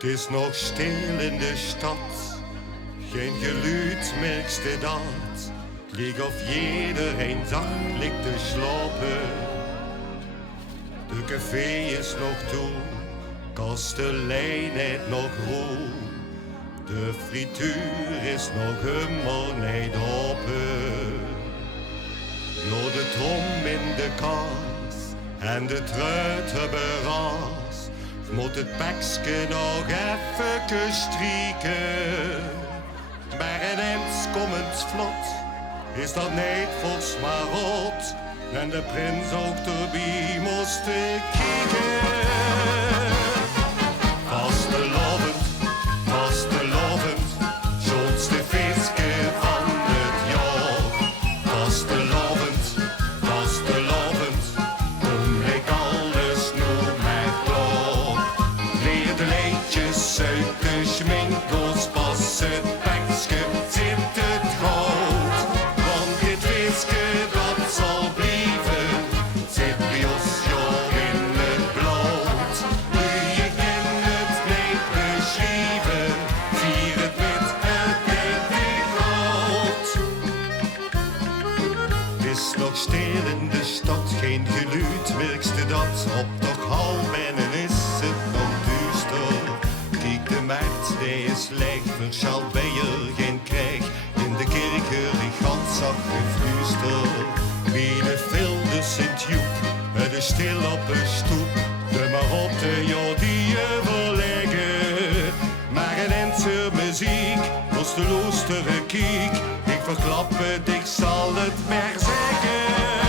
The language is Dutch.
Het is nog stil in de stad, geen geluid merkste dat. Lieg of iedereen zacht ligt te slapen. De café is nog toe, kastelein heeft nog roe. De frituur is nog helemaal niet open. Jo, de trom in de kaas en de truiten beraas. Moet het bekske nog even strieken. Maar ineens komt vlot, is dat niet volgens maar rot. En de prins ook erbij moest kijken. Vastelovend, schoonste feestje van het jaar. Vastelovend, kom ik alles nog met door. Leer de leedjes uit de schminkels, pas het bekske zit het goud. Want dit feestje dat zal blijven, zit bij ons joh in het bloot. Nu je kan het niet beschrijven, vier het met het denk groot. Het is nog stil in de stad, geen geluid, merkste dat. Op toch half binnen is het nog duister. Kijk de markt, die is leeg, verschaal bij je geen krijg. In de kerk hoor ik ganz zacht gefluister. Wie de vilde Sint-Joep, het is stil op een stoep. De marotte, joh, die je verleggen. Maar een Entse muziek, was de loestere kiek. Ik verklap het, ik zal het maar zeggen.